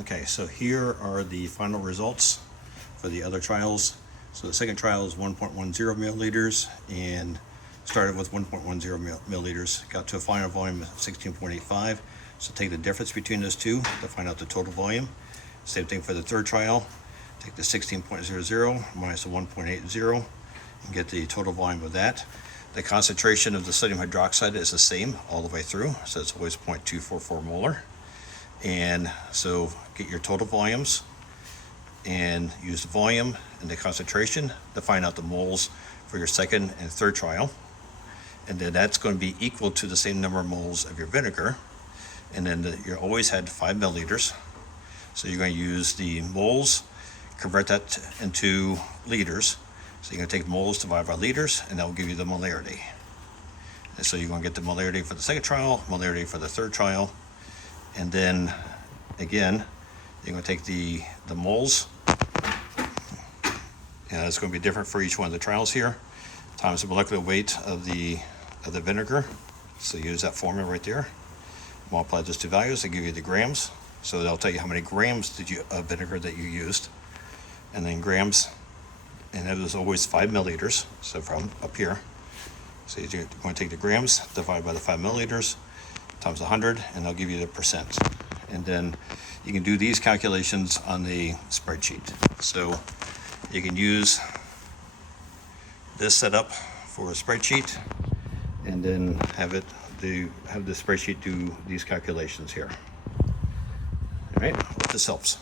Okay, so here are the final results for the other trials. So the second trial is 1.10 milliliters and started with 1.10 milliliters, got to a final volume of 16.85. So take the difference between those two to find out the total volume. Same thing for the third trial. Take the 16.00 minus the 1.80 and get the total volume of that. The concentration of the sodium hydroxide is the same all the way through, so it's always 0.244 molar. And so get your total volumes and use the volume and the concentration to find out the moles for your second and third trial. And then that's going to be equal to the same number of moles of your vinegar. And then you always had 5 milliliters. So you're going to use the moles, convert that into liters. So you're going to take moles divided by liters, and that will give you the molarity. And so you're going to get the molarity for the second trial, molarity for the third trial. And then again, you're going to take the moles. And it's going to be different for each one of the trials here, times the molecular weight of the vinegar. So use that formula right there. Multiply those two values to give you the grams. So they'll tell you how many grams of vinegar that you used. And then grams, and it was always 5 milliliters. So from up here, so you're going to take the grams divided by the 5 milliliters times 100, and they'll give you the percent. And then you can do these calculations on the spreadsheet. So you can use this setup for a spreadsheet, and then have the spreadsheet do these calculations here. All right, hope this helps.